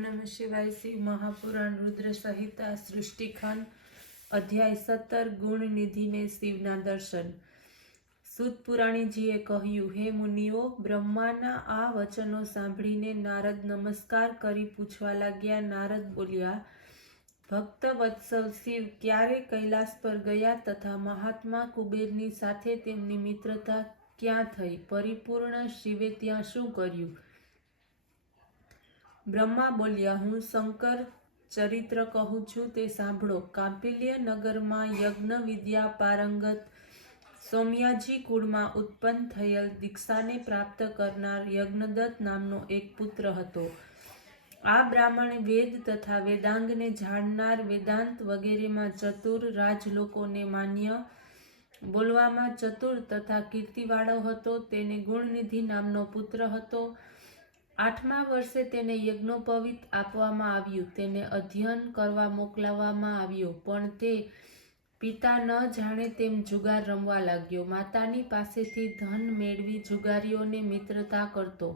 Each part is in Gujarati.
नमः शिवाय। शिव महापुराण रुद्र संहिता सृष्टिखंड अध्याय 17 गुण निधि ने शिवना दर्शन। सूत पुराणीजीए કહ્યું, હે મુનિઓ, બ્રહ્માના આ વચનો સાંભળીને નારદ નમસ્કાર કરી પૂછવા લાગ્યા. નારદ બોલ્યા, ભક્ત વત્સલ શિવ ક્યારે કૈલાસ પર ગયા તથા મહાત્મા કુબેરની સાથે તેમની મિત્રતા ક્યાં થઈ? પરિપૂર્ણ શિવે ત્યાં શું કર્યું? બ્રહ્મા બોલ્યા, હું શંકર ચરિત્ર કહું છું તે સાંભળો. કાંપિલ્ય નગરમાં યજ્ઞ વિદ્યા પારંગત સૌમ્યાજી કુળમાં ઉત્પન્ન થયેલ દીક્ષાને પ્રાપ્ત કરનાર યજ્ઞદત્ત નામનો એક પુત્ર હતો. આ બ્રાહ્મણ વેદ તથા વેદાંગને જાણનાર, વેદાંત વગેરેમાં ચતુર, રાજલોકોને માન્ય, બોલવામાં ચતુર તથા કીર્તિવાળો હતો. તેને ગુણનિધિ નામનો પુત્ર હતો. 8મા વર્ષે તેને યજ્ઞોપવિત આપવામાં આવ્યું. તેને અધ્યયન કરવા મોકલવામાં આવ્યો, પણ તે પિતા ન જાણે તેમ જુગાર રમવા લાગ્યો. માતાની પાસેથી ધન મેળવી જુગારીઓને મિત્રતા કરતો.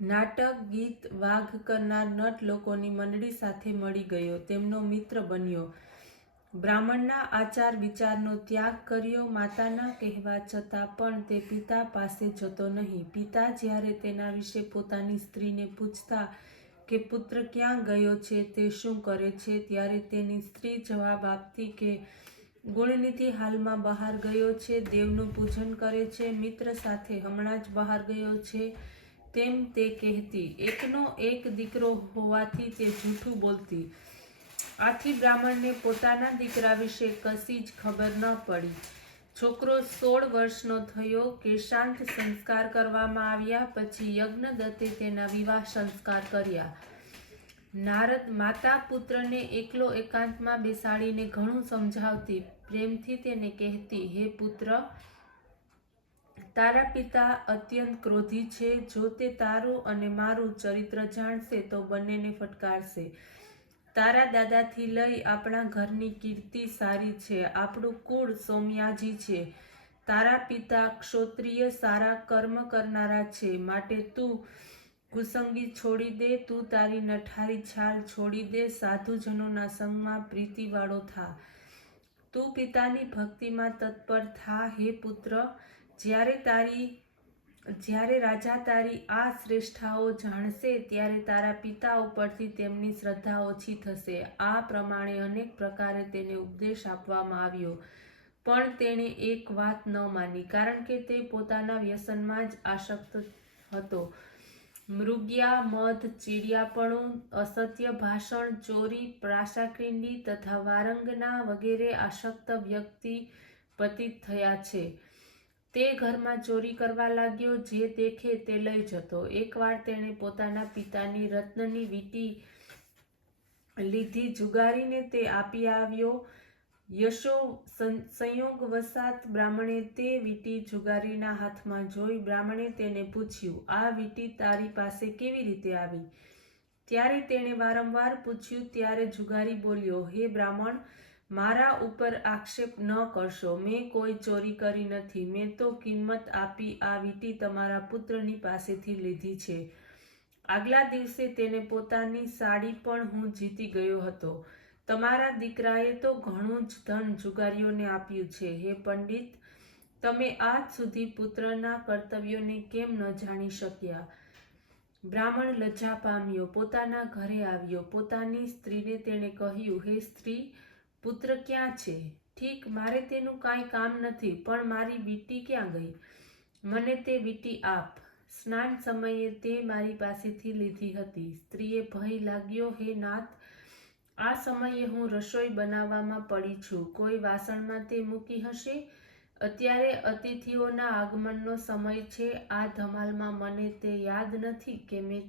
નાટક, ગીત, વાઘ કરનાર નટ લોકોની મંડળી સાથે મળી ગયો, તેમનો મિત્ર બન્યો. બ્રાહ્મણના આચાર વિચારનો ત્યાગ કર્યો. માતાના કહેવા છતાં પણ તે પિતા પાસે જતો નહીં. પિતા જ્યારે તેના વિશે પોતાની સ્ત્રીને પૂછતા કે પુત્ર ક્યાં ગયો છે, તે શું કરે છે, ત્યારે તેની સ્ત્રી જવાબ આપતી કે ગુણનિધિ હાલમાં બહાર ગયો છે, દેવનું પૂજન કરે છે, મિત્ર સાથે હમણાં જ બહાર ગયો છે, તેમ તે કહેતી. એકનો એક દીકરો હોવાથી તે જૂઠું બોલતી. આથી બ્રાહ્મણને પોતાના દીકરા વિશે કશી જ ખબર ન પડી. છોકરો 16 વર્ષનો થયો કે શાંત સંસ્કાર કરવામાં આવ્યા. પછી યજ્ઞદત્તે તેના વિવાહ સંસ્કાર કર્યા. નારદ માતા પુત્રને એકલો એકાંતમાં બેસાડીને ઘણું સમજાવતી. પ્રેમથી તેને કહેતી, હે પુત્ર, તારા પિતા અત્યંત ક્રોધી છે. જો તે તારું અને મારું ચરિત્ર જાણશે તો બંનેને ફટકારશે. તારા દાદાથી લઈ આપણા ઘરની કીર્તિ સારી છે. આપણું કુળ સૌમ્યાજી છે. તારા પિતા ક્ષોત્રિય સારા કર્મ કરનારા છે. માટે તું કુસંગી છોડી દે, તું તારી નઠારી છાલ છોડી દે, સાધુજનોના સંગમાં પ્રીતિવાળો થા, તું પિતાની ભક્તિમાં તત્પર થા. હે પુત્ર, જ્યારે રાજા તારી આ શ્રેષ્ઠતાઓ જાણશે ત્યારે તારા પિતા ઉપરથી તેમની શ્રદ્ધા ઓછી થશે. આ પ્રમાણે અનેક પ્રકારે તેને ઉપદેશ આપવામાં આવ્યો, પણ તેણે એક વાત ન માની, કારણ કે તે પોતાના વ્યસનમાં જ આસક્ત હતો. મૃગ્યા, મધ, ચીડિયાપણું, અસત્ય ભાષણ, ચોરી, પ્રાશાક્રિંડી તથા વારંગના વગેરે આસક્ત વ્યક્તિ પતિત થયા છે. તે ઘરમાં ચોરી કરવા લાગ્યો, જે દેખે તે લઈ જતો. એકવાર તેણે પોતાના પિતાની રત્નની વીંટી લીધી, જુગારીને તે આપી આવ્યો. સંયોગવશાત બ્રાહ્મણે તે વીંટી જુગારીના હાથમાં જોઈ. બ્રાહ્મણે તેને પૂછ્યું, આ વીંટી તારી પાસે કેવી રીતે આવી? ત્યારે તેણે વારંવાર પૂછ્યું. ત્યારે જુગારી બોલ્યો, હે બ્રાહ્મણ, મારા ઉપર આક્ષેપ ન કરશો. મેં કોઈ ચોરી કરી નથી. મેં તો કિંમત આપી આ વીંટી તમારા પુત્રની પાસેથી લીધી છે. આગલા દિવસે તેને પોતાની સાડી પણ હું જીતી ગયો હતો. તમારા દીકરાએ તો ઘણું જ ધન જુગારીઓને આપ્યું છે. હે પંડિત, તમે આજ સુધી પુત્રના કર્તવ્યોને કેમ ન જાણી શક્યા? બ્રાહ્મણ લજ્જા પામ્યો. પોતાના ઘરે આવ્યો. પોતાની સ્ત્રીને તેણે કહ્યું, હે સ્ત્રી, પુત્ર ક્યાં છે? ઠીક, મારે તેનું કાંઈ કામ નથી, પણ મારી વીંટી ક્યાં ગઈ? મને તે વીંટી આપ. સ્નાન સમયે તે મારી પાસેથી લીધી હતી. સ્ત્રીએ ભય લાગ્યો. હે નાથ, આ સમયે હું રસોઈ બનાવવામાં પડી છું. કોઈ વાસણમાં તે મૂકી હશે. અત્યારે અતિથિઓના આગમનનો સમય છે. આ ધમાલમાં મને તે યાદ નથી કે મેં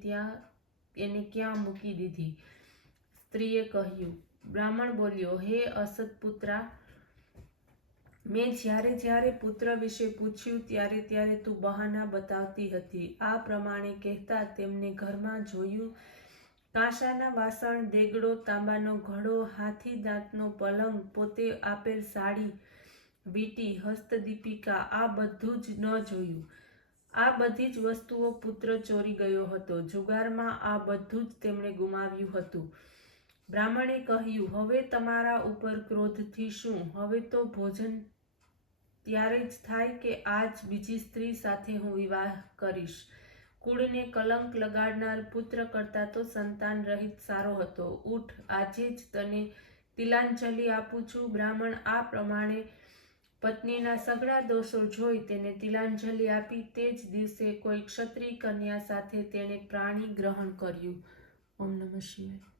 એને ક્યાં મૂકી દીધી. સ્ત્રીએ કહ્યું. બ્રાહ્મણ બોલ્યો, હે અસત્પુત્રા, મેં જ્યારે પુત્ર વિશે પૂછ્યું ત્યારે તું બહાના બતાવતી હતી. આ પ્રમાણે કહેતા તેમને ઘરમાં જોયું. કાંસાના વાસણ, દેગડો, તાંબાનો ઘડો, હાથી દાંતનો પલંગ, પોતે આપેલ સાડી, વીંટી, હસ્તદીપિકા, આ બધું જ ન જોયું. આ બધી જ વસ્તુઓ પુત્ર ચોરી ગયો હતો. જુગારમાં આ બધું જ તેમણે ગુમાવ્યું હતું. બ્રાહ્મણે કહ્યું, હવે તમારા ઉપર ક્રોધથી શું? હવે તો ભોજન ત્યારે જ થાય કે આજ બીજી સ્ત્રી સાથે હું વિવાહ કરીશ. કુળને કલંક લગાડનાર પુત્ર કરતાં તો સંતાન રહિત સારો હતો. ઉઠ, આજે જ તને તિલાંજલિ આપું છું. બ્રાહ્મણ આ પ્રમાણે પત્નીના સઘળા દોષો જોઈ તેને તિલાંજલિ આપી. તે જ દિવસે કોઈ ક્ષત્રિય કન્યા સાથે તેણે પ્રાણી ગ્રહણ કર્યું. ઓમ નમઃ શિવાય.